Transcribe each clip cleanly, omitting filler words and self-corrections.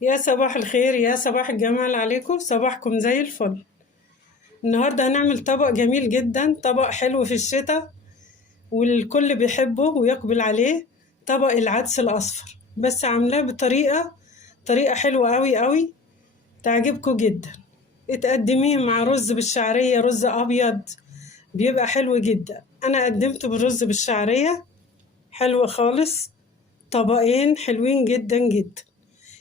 يا صباح الخير، يا صباح الجمال عليكم، صباحكم زي الفل. النهاردة هنعمل طبق جميل جدا، طبق حلو في الشتاء والكل بيحبه ويقبل عليه. طبق العدس الأصفر، بس عاملاه بطريقة حلوة قوي تعجبكم جدا. اتقدميه مع رز بالشعرية، رز أبيض بيبقى حلو جدا. أنا قدمته بالرز بالشعرية، حلو خالص. طبقين حلوين جدا.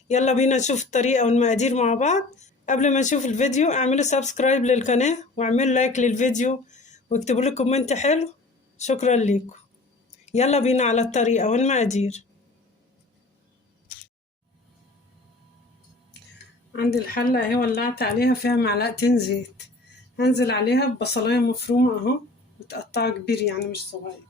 يلا بينا نشوف الطريقة والمقادير مع بعض. قبل ما نشوف الفيديو اعملوا سبسكرايب للقناة واعملوا لايك للفيديو واكتبوا لي كومنت حلو، شكرا لكم. يلا بينا على الطريقة والمقادير. عندي الحلة اهي، ولعت عليها فيها معلقتين زيت. هنزل عليها ببصلاية مفرومة اهو، متقطعة كبير يعني مش صغير.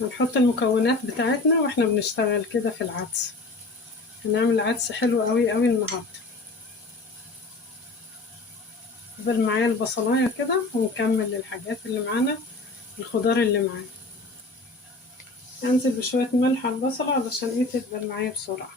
هنحط المكونات بتاعتنا واحنا بنشتغل كده في العدس. هنعمل عدس حلو قوي النهارده. قبل معايا البصلايه كده ونكمل الحاجات اللي معانا، الخضار اللي معانا. انزل بشويه ملح على البصله علشان ايه تدبل معايا بسرعه.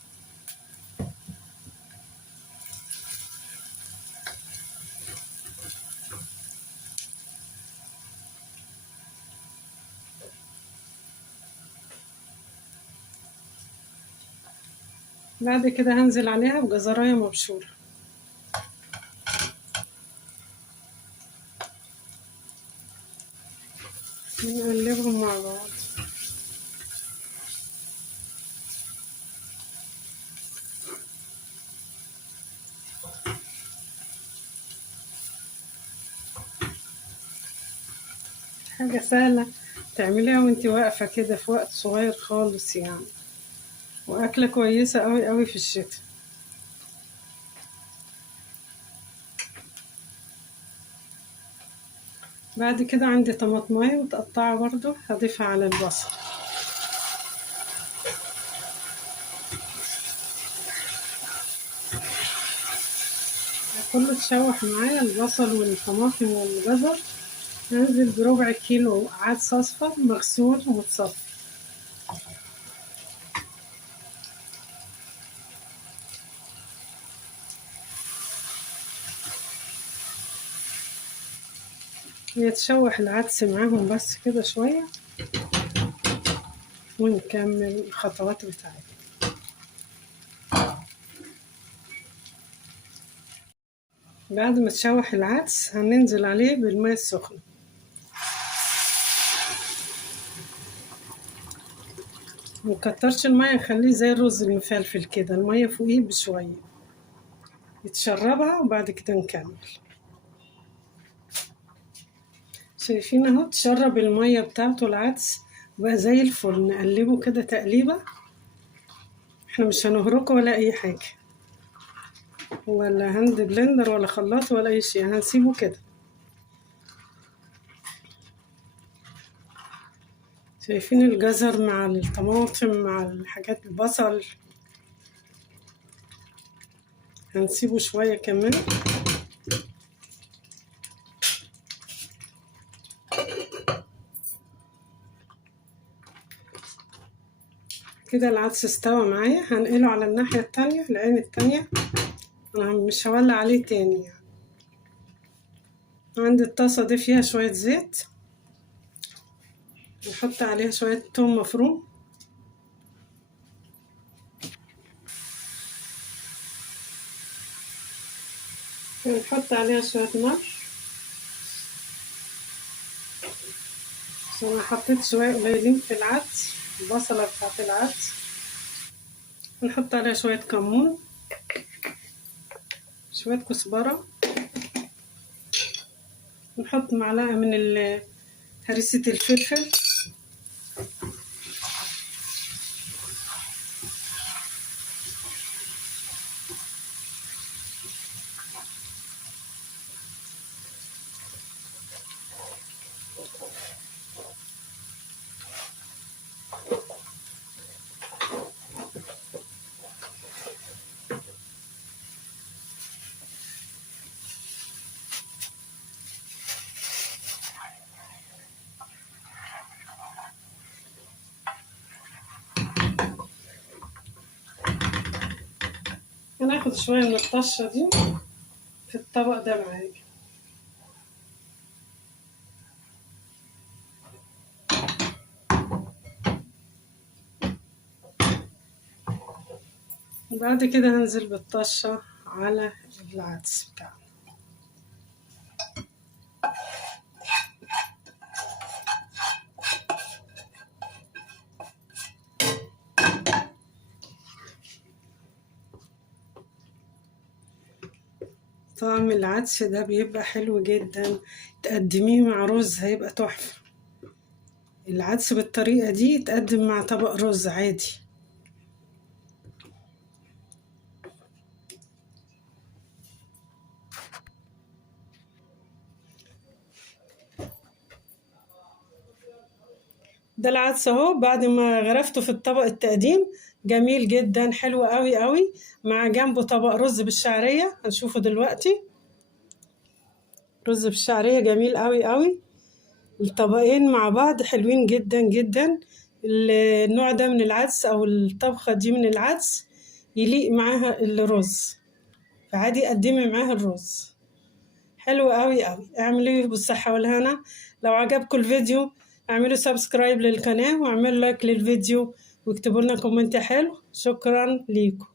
بعد كده هنزل عليها بجزرايه مبشوره. نقلبهم مع بعض. حاجه سهله تعمليها وانتي واقفه كده في وقت صغير خالص يعني، واكله كويسه قوي في الشتاء. بعد كده عندي طماطمايه متقطعه برضو هضيفها على البصل. كله اتشوح معايا البصل والطماطم والجزر. هنزل بربع كيلو عدس اصفر مغسول ومتصفي. يتشوح العدس معاهم بس كده شويه ونكمل الخطوات بتاعتنا. بعد ما تشوح العدس هننزل عليه بالماء السخن. مكترش المية، نخليه زي الرز المفلفل كده، المية فوقيه بشوية يتشربها وبعد كده نكمل. شايفين اهو تشرب المية بتاعته العدس بقى زي الفل. نقلبه كده تقليبة، احنا مش هنهرقه ولا اي حاجة، ولا هاند بلندر ولا خلاط ولا اي شيء، هنسيبه كده. شايفين الجزر مع الطماطم مع الحاجات البصل. هنسيبه شوية كمان. كده العدس استوى معايا، هنقله على الناحية التانية، العين التانية. انا مش هولع عليه تاني يعني. عندي الطاسة دي فيها شوية زيت، نحط عليها شوية توم مفروم. ونحط عليها شوية ملح، عشان انا حطيت شوية قليلين في العدس، البصلة بتاعت العدس. نحط عليها شوية كمون، شوية كزبرة. نحط معلقة من هريسة الفلفل. هناخد شوية من الطشة دي في الطبق ده معايا. بعد كده هنزل بالطشة على العدس بتاعنا. طعم العدس ده بيبقى حلو جدا، تقدميه مع رز هيبقى تحفة. العدس بالطريقة دي يتقدم مع طبق رز عادي. ده العدس اهو بعد ما غرفته في الطبق التقديم، جميل جدا حلو قوي قوي. مع جنبه طبق رز بالشعرية هنشوفه دلوقتي. رز بالشعرية جميل قوي قوي. الطبقين مع بعض حلوين جدا جدا. النوع ده من العدس او الطبخة دي من العدس يليق معاها الرز، فعادي قدمي معاها الرز. حلو قوي قوي. اعمليه بالصحة والهنا. لو عجبكم الفيديو اعملوا سبسكرايب للقناة واعملوا لايك للفيديو واكتبوا لنا كومنت حلو. شكرا ليكم.